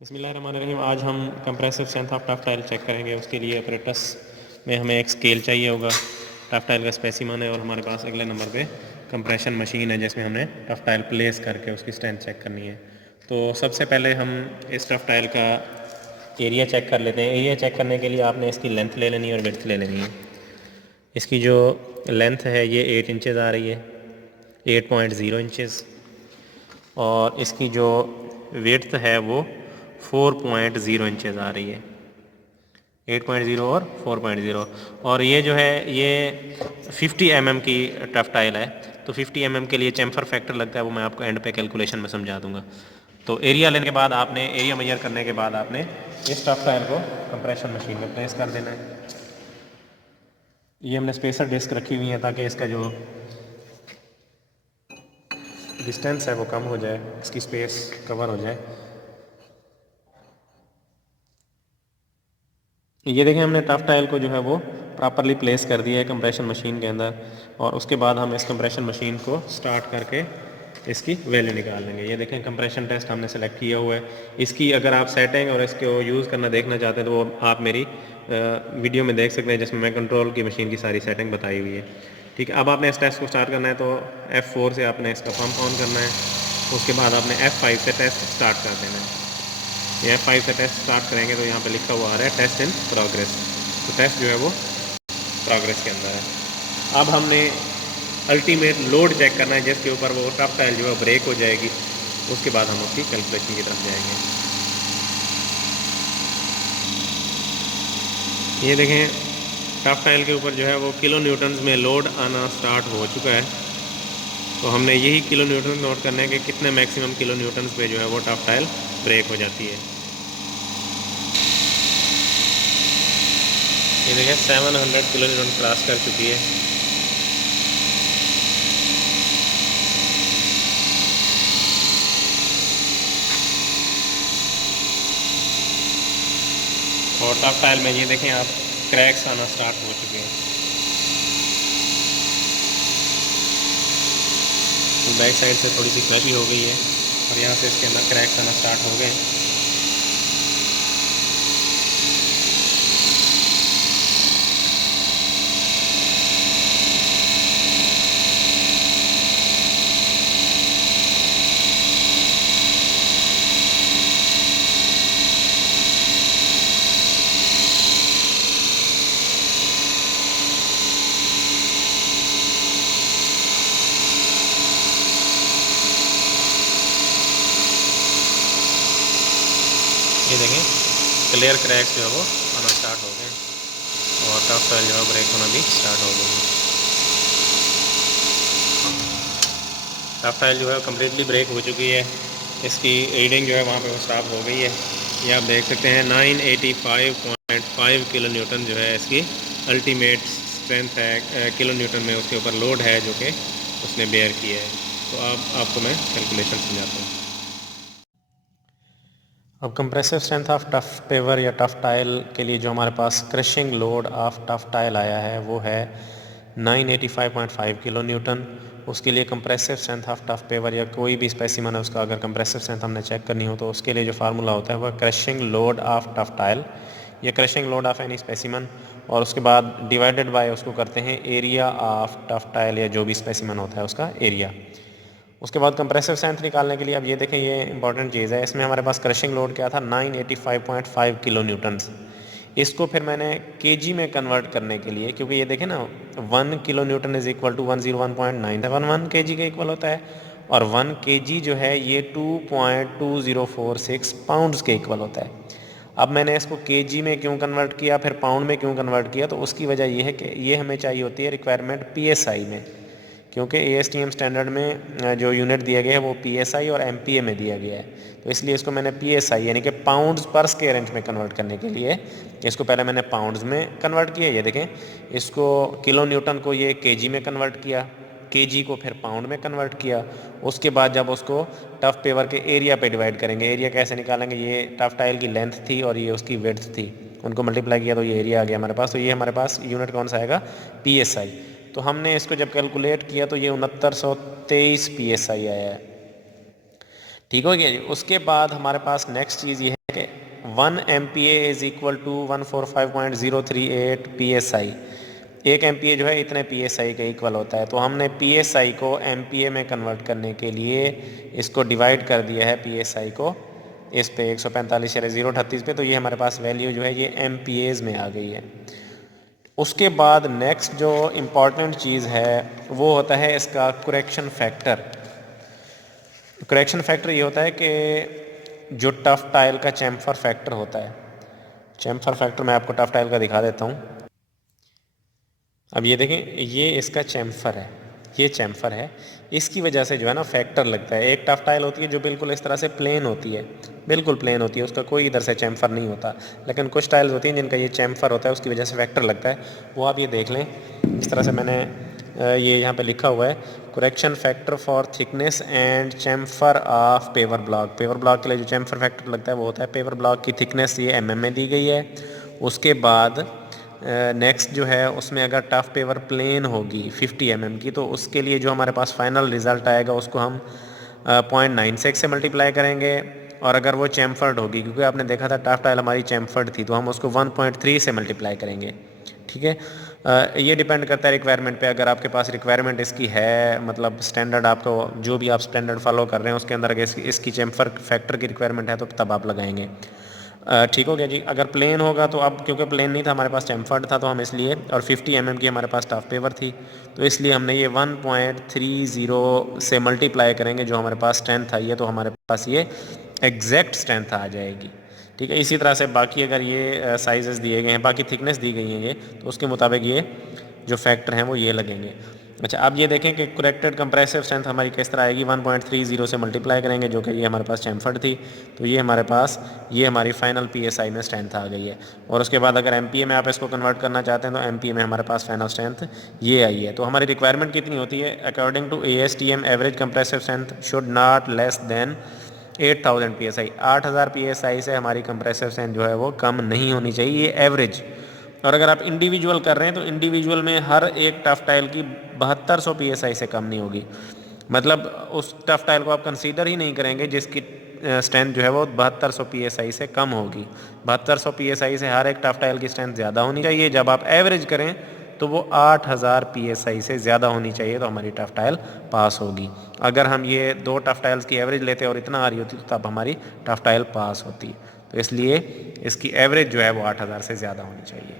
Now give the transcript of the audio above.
बिस्मिल्लाहिर्रहमानिर्रहीम। आज हम compressive strength of tough tile check करेंगे। उसके लिए अपरेटस में हमें एक स्केल चाहिए होगा, टफ टाइल का स्पेसिमन है और हमारे पास अगले नंबर पे कंप्रेशन मशीन है जिसमें हमने टफ टाइल प्लेस करके उसकी स्ट्रेंथ चेक करनी है। तो सबसे पहले हम इस टफ टाइल का एरिया चेक कर लेते हैं। एरिया चेक करने के लिए आपने इसकी लेंथ ले लेनी है और विड्थ ले लेनी है। इसकी जो लेंथ है ये 8 इंचज़ आ रही है, 8.0 इंचज़, और इसकी जो विड्थ है वो 4.0 इंचज़ आ रही है। 8.0 और 4.0। और ये जो है ये 50 mm की टफ टाइल है। तो 50 mm के लिए चैम्फर फैक्टर लगता है, वो मैं आपको एंड पे कैलकुलेशन में समझा दूंगा। तो एरिया लेने के बाद आपने एरिया मेजर करने के बाद आपने इस टफ टाइल को कंप्रेशन मशीन में प्लेस कर देना है। ये हमने स्पेसर डिस्क रखी हुई है ताकि इसका जो डिस्टेंस है वो कम हो जाए, इसकी स्पेस कवर हो जाए। ये देखें, हमने टफ टाइल को जो है वो प्रॉपरली प्लेस कर दिया है कंप्रेशन मशीन के अंदर। और उसके बाद हम इस कंप्रेशन मशीन को स्टार्ट करके इसकी वैल्यू निकाल लेंगे। ये देखें, कंप्रेशन टेस्ट हमने सेलेक्ट किया हुआ है। इसकी अगर आप सेटिंग और इसको यूज़ करना देखना चाहते हैं तो वो आप मेरी वीडियो में देख सकते हैं जिसमें मैं कंट्रोल की मशीन की सारी सेटिंग बताई हुई है। ठीक है, अब आपने इस टेस्ट को स्टार्ट करना है तो F4 से आपने इसका पंप ऑन करना है। उसके बाद आपने F5 से टेस्ट स्टार्ट कर देना है। ये F5 से टेस्ट स्टार्ट करेंगे तो यहाँ पे लिखा हुआ आ रहा है टेस्ट इन प्रोग्रेस। तो टेस्ट जो है वो प्रोग्रेस के अंदर है। अब हमने अल्टीमेट लोड चेक करना है जिसके ऊपर वो टफ टाइल जो है ब्रेक हो जाएगी। उसके बाद हम उसकी कैलकुलेशन की तरफ जाएंगे। ये देखें, टफ टाइल के ऊपर जो है वो किलो न्यूटन्स में लोड आना स्टार्ट हो चुका है। तो हमने यही किलो न्यूटन नोट करना है कि कितने मैक्सिमम किलो न्यूटन्स पे जो है वो टफ टाइल ब्रेक हो जाती है। ये देखिए 700 किलो न्यूटन क्रॉस कर चुकी है। और टफ टाइल में ये देखें आप, क्रैक्स आना स्टार्ट हो चुके हैं। तो बैक साइड से थोड़ी सी क्रैशी हो गई है और यहाँ से इसके अंदर क्रैक्स आना स्टार्ट हो गए। ये देखें, क्लियर क्रैक्स जो है वो आना स्टार्ट हो गए और टफ टाइल जो है ब्रेक होना भी स्टार्ट हो गई है। टफ टाइल जो है कम्प्लीटली ब्रेक हो चुकी है। इसकी रीडिंग जो है वहाँ पे वो स्टॉप हो गई है। ये आप देख सकते हैं 985.5 किलो न्यूटन जो है इसकी अल्टीमेट स्ट्रेंथ है। किलो न्यूटन में उसके ऊपर लोड है जो कि उसने बेयर किया है। तो अब आपको मैं कैलकुलेशन समझाता हूँ। अब compressive strength of tough paver या टफ टाइल के लिए जो हमारे पास crushing load of tough tile आया है वो है 985.5 किलो न्यूटन। उसके लिए compressive strength of tough paver या कोई भी स्पेसिमन है उसका अगर कंप्रेसिव स्ट्रेंथ हमने चेक करनी हो तो उसके लिए जो फार्मूला होता है वह crushing load of tough tile या crushing load of any specimen, और उसके बाद डिवाइडेड बाय उसको करते हैं एरिया ऑफ टफ टाइल या जो भी स्पेसिमन होता है उसका एरिया। उसके बाद कंप्रेसिव स्ट्रेंथ निकालने के लिए अब ये देखें, ये इंपॉर्टेंट चीज़ है। इसमें हमारे पास क्रशिंग लोड क्या था, 985.5 किलो न्यूटन्स। इसको फिर मैंने केजी में कन्वर्ट करने के लिए, क्योंकि ये देखें ना 1 kilo newton is equal to 101.971 KG के इक्वल होता है, और 1 केजी जो है ये 2.2046 पाउंड्स के इक्वल होता है। अब मैंने इसको केजी में क्यों कन्वर्ट किया, फिर पाउंड में क्यों कन्वर्ट किया, तो उसकी वजह ये है कि ये हमें चाहिए होती है रिक्वायरमेंट पीएसआई में, क्योंकि एएसटीएम स्टैंडर्ड में जो यूनिट दिया गया है वो पीएसआई और एमपीए में दिया गया है। तो इसलिए इसको मैंने पीएसआई यानी कि पाउंड्स पर स्क्वायर इंच में कन्वर्ट करने के लिए इसको पहले मैंने पाउंड्स में कन्वर्ट किया। ये देखें, इसको किलो न्यूटन को ये केजी में कन्वर्ट किया, केजी को फिर पाउंड में कन्वर्ट किया। उसके बाद जब उसको टफ पेवर के एरिया पे डिवाइड करेंगे, एरिया कैसे निकालेंगे, ये टफ टाइल की लेंथ थी और ये उसकी विड्थ थी, उनको मल्टीप्लाई किया तो ये एरिया आ गया हमारे पास। तो ये हमारे पास यूनिट कौन सा आएगा, पीएसआई। तो हमने इसको जब कैलकुलेट किया तो ये 6923 पीएसआई आया है। ठीक हो गया जी। उसके बाद हमारे पास नेक्स्ट चीज़ ये है कि 1 MPa is equal to 145.038 PSI। 1 MPa जो है इतने PSI के इक्वल होता है। तो हमने PSI को MPa में कन्वर्ट करने के लिए इसको डिवाइड कर दिया है PSI को इस पे 145/038 पे। तो ये हमारे पास वैल्यू जो है ये MPAs में आ गई है। उसके बाद नेक्स्ट जो इम्पॉर्टेंट चीज़ है वो होता है इसका करेक्शन फैक्टर। करेक्शन फैक्टर ये होता है कि जो टफ टाइल का चैम्फर फैक्टर होता है, चैम्फर फैक्टर मैं आपको टफ टाइल का दिखा देता हूँ। अब ये देखें, ये इसका चैम्फर है, ये चैम्फर है, इसकी वजह से जो है ना फैक्टर लगता है। एक टफ टाइल होती है जो बिल्कुल इस तरह से प्लेन होती है, बिल्कुल प्लेन होती है, उसका कोई इधर से चैम्फर नहीं होता। लेकिन कुछ टाइल्स होती हैं जिनका ये चैम्फर होता है, उसकी वजह से फैक्टर लगता है। वो आप ये देख लें, इस तरह से मैंने ये यहाँ पे लिखा हुआ है, correction factor for thickness and chamfer of paver block. Paver block के लिए जो चैम्फर फैक्टर लगता है वो होता है पेवर ब्लॉक की थिकनेस, ये mm में दी गई है। उसके बाद नेक्स्ट जो है उसमें अगर टफ पेवर प्लेन होगी 50 mm की, तो उसके लिए जो हमारे पास फाइनल रिज़ल्ट आएगा उसको हम 0.96 से मल्टीप्लाई करेंगे। और अगर वो चैम्फर्ड होगी, क्योंकि आपने देखा था टफ टाइल हमारी चैम्फर्ड थी, तो हम उसको 1.3 से मल्टीप्लाई करेंगे। ठीक है, ये डिपेंड करता है रिक्वायरमेंट पे। अगर आपके पास रिक्वायरमेंट इसकी है, मतलब स्टैंडर्ड आपको जो भी आप स्टैंडर्ड फॉलो कर रहे हैं उसके अंदर अगर इसकी चैम्फर फैक्टर की रिक्वायरमेंट है तो तब आप लगाएंगे। ठीक हो गया जी। अगर प्लेन होगा तो अब क्योंकि प्लेन नहीं था हमारे पास चैम्फर्ड था, तो हम इसलिए, और 50 mm की हमारे पास टफ पेवर थी, तो इसलिए हमने ये 1.30 से मल्टीप्लाई करेंगे। जो हमारे पास स्ट्रेंथ आई है तो हमारे पास ये एग्जैक्ट स्ट्रेंथ आ जाएगी। ठीक है, इसी तरह से बाकी अगर ये साइजेस दिए गए हैं, बाकी थिकनेस दी गई हैं ये, तो उसके मुताबिक ये जो फैक्टर हैं वो ये लगेंगे। अच्छा, अब ये देखें कि करेक्टेड कंप्रेसिव स्ट्रेंथ हमारी किस तरह आएगी। 1.30 से मल्टीप्लाई करेंगे, जो कि ये हमारे पास चैम्फर्ड थी, तो ये हमारे पास ये हमारी फाइनल PSI में स्ट्रेंथ आ गई है। और उसके बाद अगर MPa में आप इसको कन्वर्ट करना चाहते हैं तो MPa में हमारे पास फाइनल स्ट्रेंथ ये आई है। तो हमारी रिक्वायरमेंट कितनी होती है, according to ASTM average compressive strength should not less than 8000 PSI। 8000 PSI से हमारी कंप्रेसिव स्ट्रेंथ जो है वो कम नहीं होनी चाहिए, ये एवरेज। और अगर आप इंडिविजुअल कर रहे हैं तो इंडिविजुअल में हर एक टफ टाइल की 7200 PSI से कम नहीं होगी। मतलब उस टफ टाइल को आप कंसीडर ही नहीं करेंगे जिसकी स्ट्रेंथ जो है वो 7200 PSI से कम होगी। 7200 PSI से हर एक टफ टाइल की स्ट्रेंथ ज़्यादा होनी चाहिए। जब आप एवरेज करें तो वो 8000 PSI से ज़्यादा होनी चाहिए, तो हमारी टफ टाइल पास होगी। अगर हम ये दो टफ टाइल्स की एवरेज लेते और इतना आ रही होती तो तब हमारी टफ टाइल पास होती। तो इसलिए इसकी एवरेज जो है वो 8000 से ज़्यादा होनी चाहिए।